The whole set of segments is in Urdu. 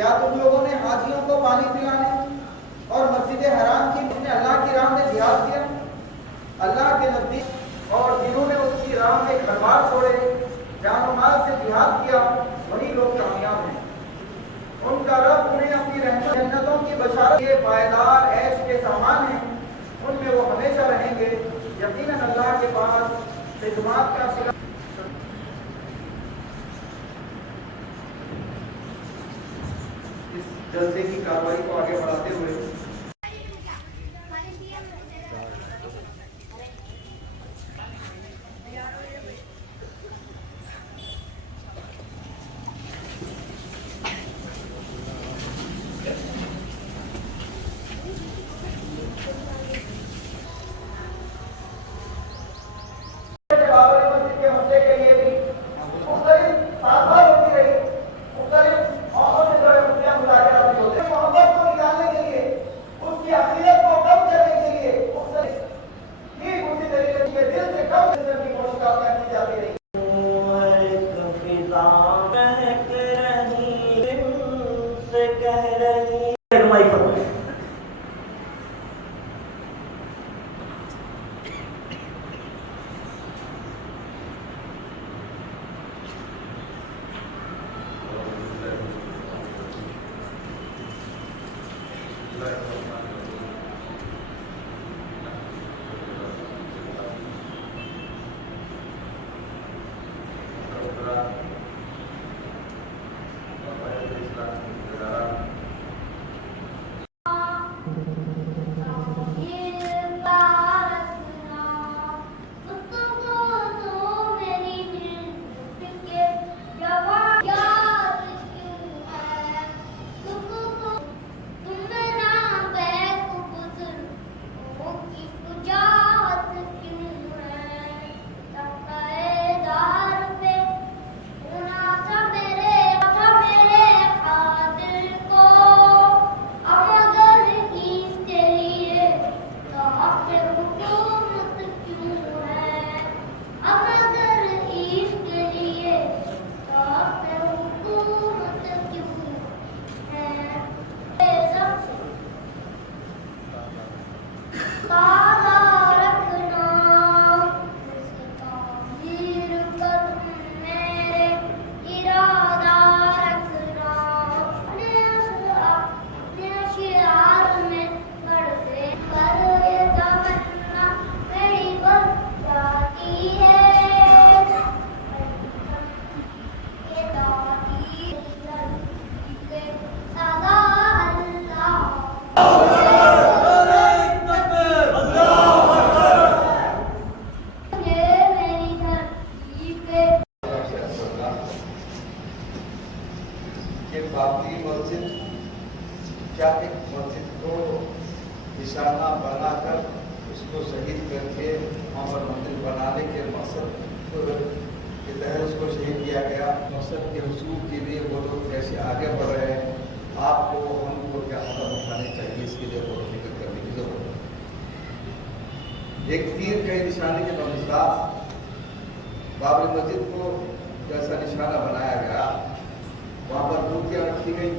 کیا تم لوگوں نے حاجیوں کو پانی پلانے اور مسجد حرام کی جس نے اللہ کی راہ میں جہاد کیا اللہ کے نزدیک، اور جنہوں نے اس کی راہ میں گھر بار چھوڑے، جان و مال سے جہاد کیا، وہی لوگ کامیاب ہیں۔ ان کا رب انہیں اپنی رحمت جنتوں کی بشارت کے پائیدار عیش کے سامان ہیں، ان میں وہ ہمیشہ رہیں گے۔ یقیناً اللہ کے پاس خدمات کا صلہ۔ اس جلسے کی کارروائی کو آگے بڑھاتے ہوئے بابری مسجد کیا ایک مسجد کو نشانہ بنا کر اس کو شہید کر کے وہاں پر مندر بنانے کے مقصد کے تحت اس کو شہید کیا گیا، مقصد کے حصول کے لیے وہ لوگ کیسے آگے بڑھ رہے ہیں، آپ کو ہم کو کیا قدم اٹھانے چاہیے، اس کے لیے غور و فکر کرنے کی ضرورت ہے۔ ایک تیر کے نشانے کے بمثال بابری مسجد کو جیسا نشانہ بنایا گیا، وہاں پر مورتیاں رکھی گئی،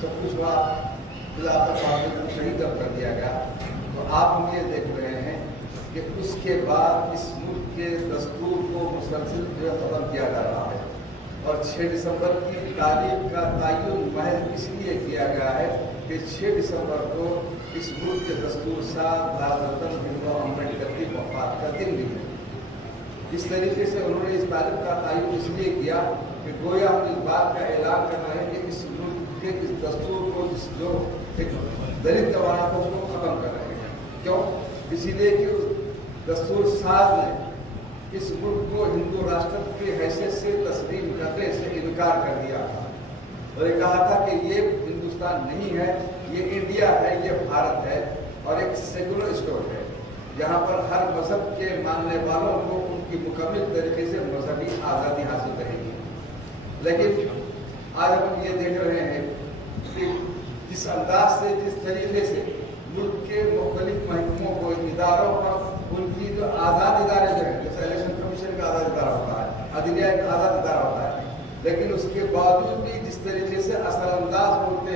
سب کچھ ہوا، بابری کو شہید کر دیا گیا، تو آپ ہم یہ دیکھ رہے ہیں کہ اس کے بعد اس ملک کے دستور کو مسلسل ختم کیا جا رہا ہے، اور 6 دسمبر کی تاریخ کا تعین محض اس لیے کیا گیا ہے کہ 6 دسمبر کو اس ملک کے دستور ساز لال بھیمراؤ امبیڈکر کی وفات کا دن بھی ہے۔ اس طریقے سے انہوں نے اس تاریخ کا تعین اس لیے کیا کہ گویا ہم اس بات کا اعلان کرنا ہے کہ اس ملک کے اس دستور کو جو ایک دلت جوانہ کو اس کو ختم کر رہے ہیں۔ کیوں؟ اسی لیے کہ دستور ساز نے اس ملک کو ہندو راشٹر کی حیثیت سے تسلیم کرنے سے انکار کر دیا تھا، اور یہ کہا تھا کہ یہ ہندوستان نہیں ہے، یہ انڈیا ہے، یہ بھارت ہے، اور ایک سیکولر اسٹیٹ ہے جہاں پر ہر مذہب کے ماننے والوں کو ان کی مکمل طریقے سے مذہبی آزادی حاصل رہے گی۔ لیکن آج ہم یہ دیکھ رہے ہیں کہ جس انداز سے، جس طریقے سے ملک کے مختلف محکموں کو، اداروں پر ان کی جو آزاد ادارے جو ہیں، جیسے الیکشن کمیشن کا آزاد ادارہ ہوتا ہے، عدلیہ کا آزاد ادارہ ہوتا ہے، لیکن اس کے باوجود بھی جس طریقے سے اثر انداز ہوتے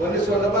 1990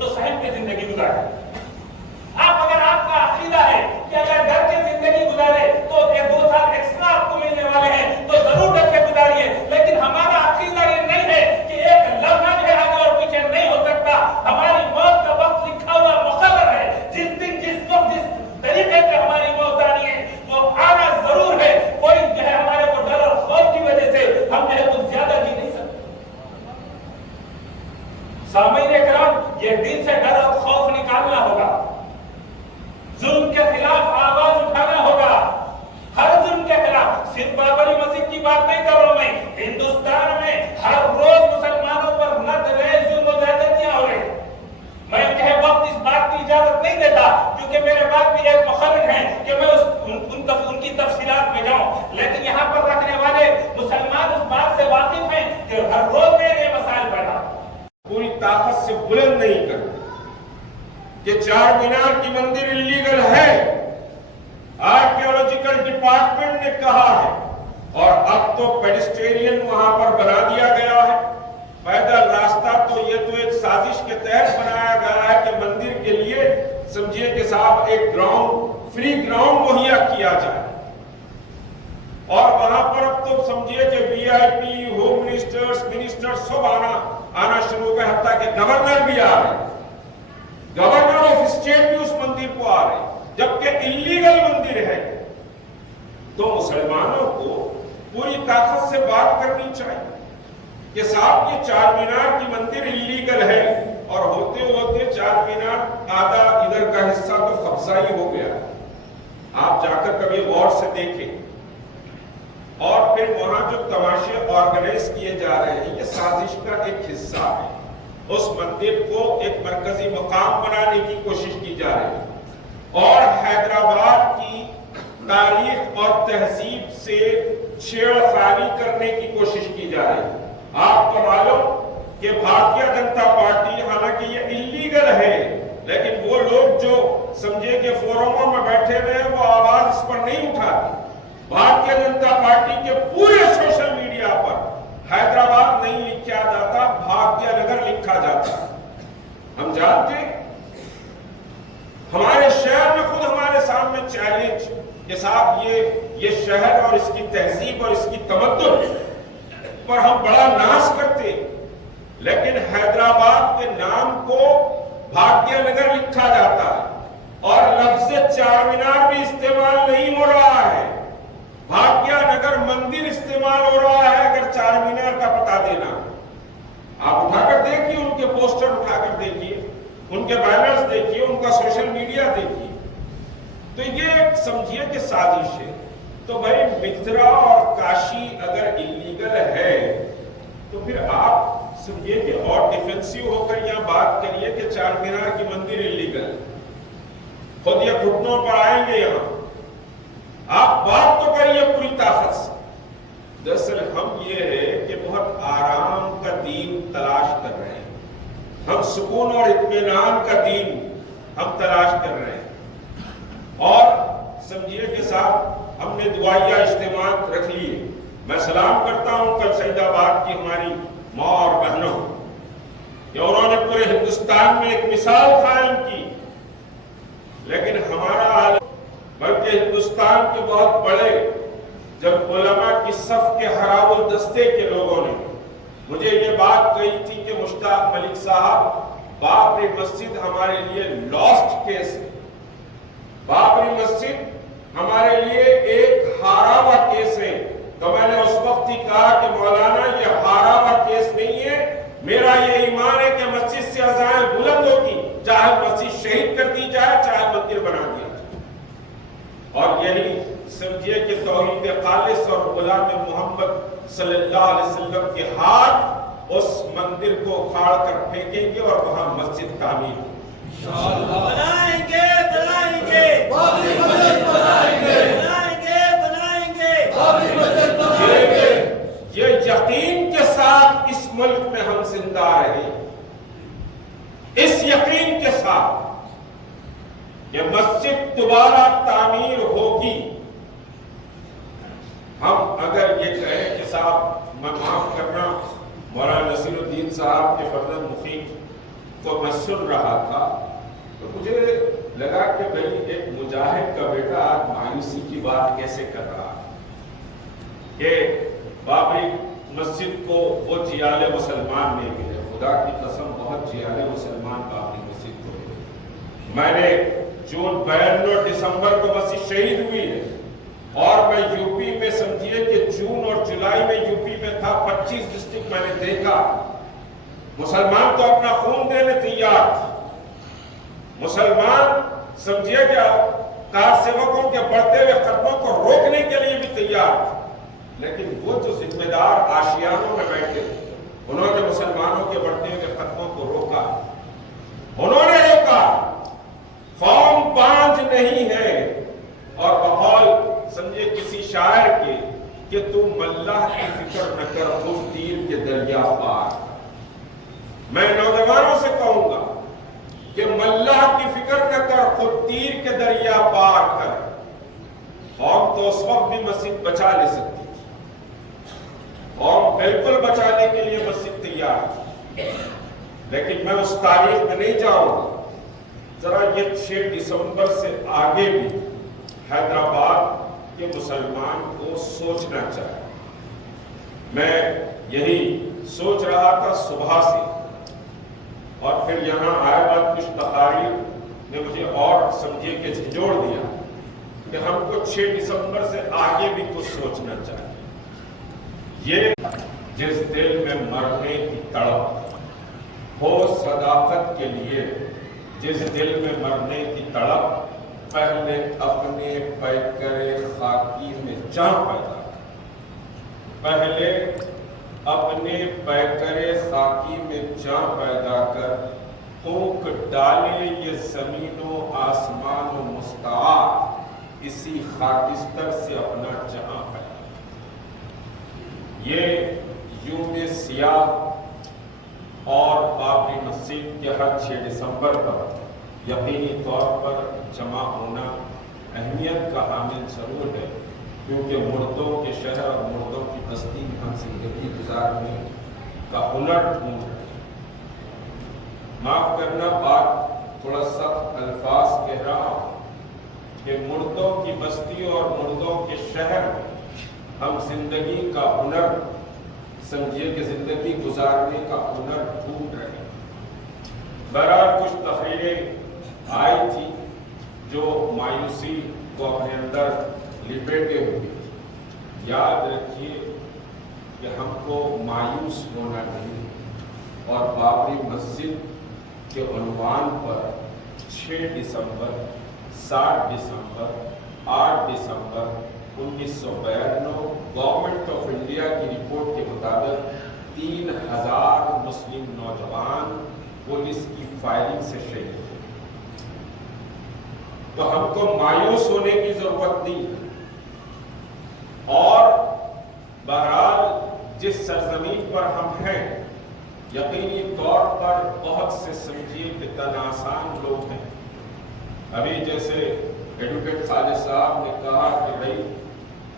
تو صحن کی زندگی گزارے. اگر آپ کا عقیدہ ہے کہ اگر گھر کی زندگی گزارے تو یہ 2 سال ایکسٹرا آپ کو ملنے والے ہیں تو ضرور ڈر کے گزاریے. لیکن ہمارا عقیدہ یہ نہیں ہے کہ ایک لمحہ جو ہے آگے اور پیچھے نہیں ہو سکتا. ہماری موت کا وقت لکھا ہوا مقرر ہے. جس دن جس وقت جس طریقے سے ہماری موت آنی ہے وہ آنا ضرور ہے. کوئی جو ہے ہمارے کو ڈر اور خوف کی وجہ سے ہم جو ہے کچھ زیادہ جی نہیں سکتے. سامعین کرام، یہ دل سے ڈر اور خوف نکالنا ہوگا. ظلم کے خلاف آواز اٹھانا ہوگا. ہر ظلم کے خلاف. صرف بابری مسجد کی بات نہیں کر رہا ہوں میں. ہندوستان میں ہر روز مسلمانوں پر نئے ظلم و زیادتیاں ہو رہے ہیں. میں کہ وقت اس بات کی اجازت نہیں دیتا کیونکہ میرے بعد بھی ایک مخرج ہیں کہ میں ان کی تفصیلات میں جاؤں. لیکن یہاں پر رکھنے والے مسلمان اس بات سے واقف ہیں کہ ہر روز نئے مسائل پیدا پوری طاقت سے بلند نہیں کرتے کہ چار مینار کی مندر انلیگل ہے. آرکیولوجیکل ڈپارٹمنٹ نے کہا ہے اور اب تو پیڈسٹرین وہاں پر بنا دیا گیا ہے. پیدل راستہ تو یہ تو ایک سازش کے تحت بنایا گیا ہے کہ مندر کے لیے سمجھیے کہ صاحب ایک گراؤنڈ فری گراؤنڈ مہیا کیا جائے. اور وہاں پر اب تو سمجھیے کہ وی آئی پی ہوم منسٹر سب آنا شروع ہوئے. حتیٰ کہ گورنر بھی آ رہے ہیں. گورنر آف اسٹیٹ بھی اس مندر کو آ رہے ہیں جبکہ انلیگل مندر ہے. تو مسلمانوں کو پوری طاقت سے بات کرنی چاہیے کہ صاحب یہ چار مینار کی مندر انلیگل ہے اور ہوتے ہوتے چار مینار آدھا ادھر کا حصہ تو قبضہ ہی ہو گیا. آپ جا کر کبھی غور سے دیکھیں. اور پھر وہاں جو تماشے آرگنائز کیے جا رہے ہیں یہ سازش کا ایک حصہ ہے. اس مندر کو ایک مرکزی مقام بنانے کی کوشش کی جا رہی ہے اور حیدرآباد کی تاریخ اور تہذیب سے چھیڑ خانی کرنے کی کوشش کی جا رہی ہے. آپ کو معلوم کہ بھارتیہ جنتا پارٹی حالانکہ یہ انلیگل ہے لیکن وہ لوگ جو سمجھے کہ فورموں میں بیٹھے ہوئے ہیں وہ آواز اس پر نہیں اٹھاتے. بھارتیہ جنتا پارٹی کے پورے سوشل میڈیا پر حیدرآباد نہیں لکھا جاتا، بھاگیہ نگر لکھا جاتا. ہم جانتے ہمارے شہر میں خود ہمارے سامنے چیلنج کہ صاحب یہ شہر اور اس کی تہذیب اور اس کی تمدن پر ہم بڑا ناز کرتے لیکن حیدرآباد کے نام کو بھاگیہ نگر لکھا جاتا ہے اور لفظ چار مینار بھی استعمال نہیں ہو رہا ہے. بھاگیہ نگر مندر استعمال ہو رہا ہے. اگر چار مینار کا پتہ دینا آپ اٹھا کر دیکھیے، ان کے پوسٹر اٹھا کر دیکھیے، ان کے بینرز دیکھیے، ان کا سوشل میڈیا دیکھیے تو یہ سمجھیے کہ سازش ہے. تو بھائی متھرا اور کاشی اگر انلیگل ہے تو پھر آپ سمجھیے کہ اور ڈیفینسیو ہو کر یہاں بات کریے کہ چار مینار کی مندر انلیگل. خود یہ گھٹنوں پر آئیں گے یہاں. آپ بات تو کریے پوری طاقت سے. دراصل ہم یہ ہے کہ بہت آرام کا دین تلاش کر رہے ہیں. ہم سکون اور اطمینان کا دین ہم تلاش کر رہے ہیں اور سمجھیے کہ صاحب ہم نے دعائیہ اجتماعات رکھ لیے. میں سلام کرتا ہوں کل سعید آباد کی ہماری ماں اور بہنوں کہ انہوں نے پورے ہندوستان میں ایک مثال قائم کی. لیکن ہمارا حال بلکہ ہندوستان کے بہت بڑے جب علماء کی صف کے حراب الدستے کے لوگوں نے مجھے یہ بات کہی تھی کہ مشتاق ملک صاحب بابری مسجد ہمارے لیے لاسٹ کیس ہے. بابری مسجد ہمارے لیے ایک ہارا ہوا کیس ہے. تو میں نے اس وقت ہی کہا کہ مولانا یہ ہارا ہوا کیس نہیں ہے. میرا یہ ایمان ہے کہ مسجد سے اذانیں بلند ہوگی چاہے مسجد شہید کر دی جائے چاہے مندر بنا دیا جائے. اور یہی سمجھیے کہ توحید خالص اور غلام محمد صلی اللہ علیہ وسلم کے ہاتھ اس مندر کو اکھاڑ کر پھینکیں گے اور وہاں مسجد تعمیر بنائیں گے بنائیں گے بابری مسجد بنائیں گے بنائیں گے بنائیں گے بابری مسجد بنائیں گے. یہ یقین کے ساتھ اس ملک میں ہم زندہ رہے، اس یقین کے ساتھ کہ مسجد دوبارہ تعمیر ہوگی. ہم اگر یہ کہیں کہ صاحب میں معاف کرنا مولانا نصیر الدین صاحب کے فرزند مقیم کو میں سن رہا تھا تو مجھے لگا کہ بھئی ایک مجاہد کا بیٹا آج مایوسی کی بات کیسے کر رہا کہ بابری مسجد کو وہ جیال مسلمان نہیں ملے. خدا کی قسم بہت جیال مسلمان بابری مسجد کو ملے. میں نے جون 92 دسمبر کو مسجد شہید ہوئی ہے اور میں یو پی میں سمجھیے کہ جون اور جولائی میں یو پی میں تھا. 25 ڈسٹرکٹ میں نے دیکھا. مسلمان تو اپنا خون دینے تیار تھے. مسلمان سمجھیے کہ کار سیوکوں کے بڑھتے ہوئے قدموں کو روکنے کے لیے بھی تیار تھے. لیکن وہ جو ذمہ دار آشیانوں میں بیٹھے تھے انہوں نے مسلمانوں کے بڑھتے ہوئے قدموں کو روکا. انہوں نے روکا. قوم بانجھ نہیں ہے. اور بقول سمجھے کسی شاعر کے کہ تم اللہ کی فکر نہ کر خود تیر کے دریا پار. میں نوجوانوں سے کہوں گا کہ اللہ کی فکر نہ کر خود تیر کے دریا پار کر. قوم تو اس وقت بھی مسجد بچا لے سکتی تھی. قوم بالکل بچانے کے لیے مسجد تیار تھی. لیکن میں اس تاریخ میں نہیں جاؤں گا. ذرا یہ 6 دسمبر سے آگے بھی حیدرآباد کے مسلمان کو سوچنا چاہیے. میں یہی سوچ رہا تھا صبح سے اور پھر یہاں آئے بعد کچھ تقاریر نے مجھے اور سمجھے کہ جھنجھوڑ دیا کہ ہم کو 6 دسمبر سے آگے بھی کچھ سوچنا چاہیے. یہ جس دل میں مرنے کی تڑپ ہو صداقت کے لیے، جس دل میں مرنے کی تڑپ پہلے اپنے پیکرے خاکی میں جان پیدا کر. پہلے اپنے پیکرے خاکی میں جان پیدا کر. پھونک ڈالے یہ زمین و آسمان و مستعار، اسی خاکستر سے اپنا جہاں پیدا. یہ یوم سیاہ اور بابری مسجد کے ہر 6 دسمبر پر یقینی طور پر جمع ہونا اہمیت کا حامل ضرور ہے، کیونکہ مردوں کے شہر اور مردوں کی بستی میں ہم زندگی گزارنے کا ہنر ڈھونڈ رہے ہیں. معاف کرنا بات تھوڑا سخت الفاظ کہہ رہا ہوں کہ مردوں کی بستی اور مردوں کے شہر ہم زندگی کا ہنر سمجھیے کہ زندگی گزارنے کا ہنر ڈھونڈ رہے ہیں. بہرحال کچھ تقریریں آئی تھی جو مایوسی کو اپنے اندر لپیٹے ہوئے. یاد رکھیے کہ ہم کو مایوس ہونا نہیں. اور بابری مسجد کے عنوان پر 6 دسمبر 7 دسمبر 8 دسمبر 1992 گورنمنٹ آف انڈیا کی رپورٹ کے مطابق 3000 مسلم نوجوان پولیس کی فائرنگ سے شہید ہوئے. تو ہم کو مایوس ہونے کی ضرورت نہیں. اور بہرحال جس سرزمین پر ہم ہیں یقینی طور پر بہت سے سمجھیے کہ تناسان لوگ ہیں. ابھی جیسے ایڈوکیٹ خالد صاحب نے کہا کہ بھائی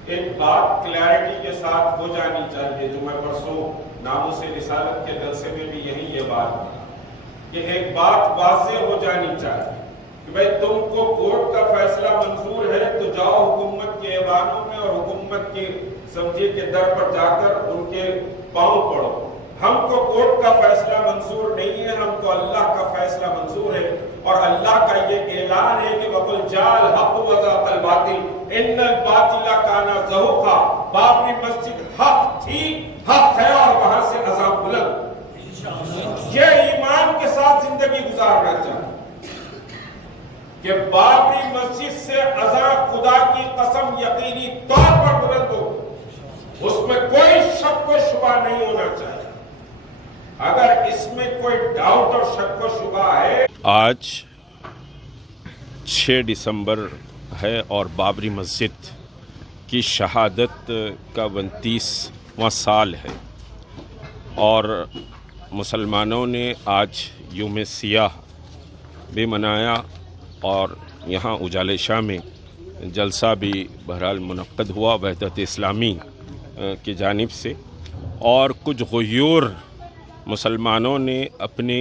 ایک بات کلیئرٹی کے ساتھ ہو جانی چاہیے، جو میں پرسوں ناموس رسالت کے جلسے میں بھی یہی یہ بات کہا کہ ایک بات واضح ہو جانی چاہیے کہ بھائی تم کو کورٹ کا فیصلہ منظور ہے تو جاؤ حکومت کے ایوانوں میں اور حکومت کے سمجھیے کہ در پر جا کر ان کے پاؤں پڑو. ہم کو کورٹ کا فیصلہ منظور نہیں ہے، ہم کو اللہ کا فیصلہ منظور ہے. اور اللہ کا یہ اعلان ہے کہ وَقُلْ جَاءَ الْحَقُّ وَزَهَقَ الْبَاطِلُ إِنَّ الْبَاطِلَ كَانَ زَهُوقًا. بابری مسجد حق تھی، حق ہے اور وہاں سے عذاب بلند. یہ ایمان کے ساتھ زندگی گزارنا چاہیے کہ بابری مسجد سے عذاب خدا کی قسم یقینی طور پر بلند ہو. اس میں کوئی شک و شبہ نہیں ہونا چاہیے. اگر اس میں کوئی ڈاؤٹ اور شک و شبہ ہے. آج 6 دسمبر ہے اور بابری مسجد کی شہادت کا 29واں سال ہے اور مسلمانوں نے آج یوم سیاہ بھی منایا اور یہاں اجالے شاہ میں جلسہ بھی بہرحال منعقد ہوا وحدت اسلامی کی جانب سے. اور کچھ غیور مسلمانوں نے اپنی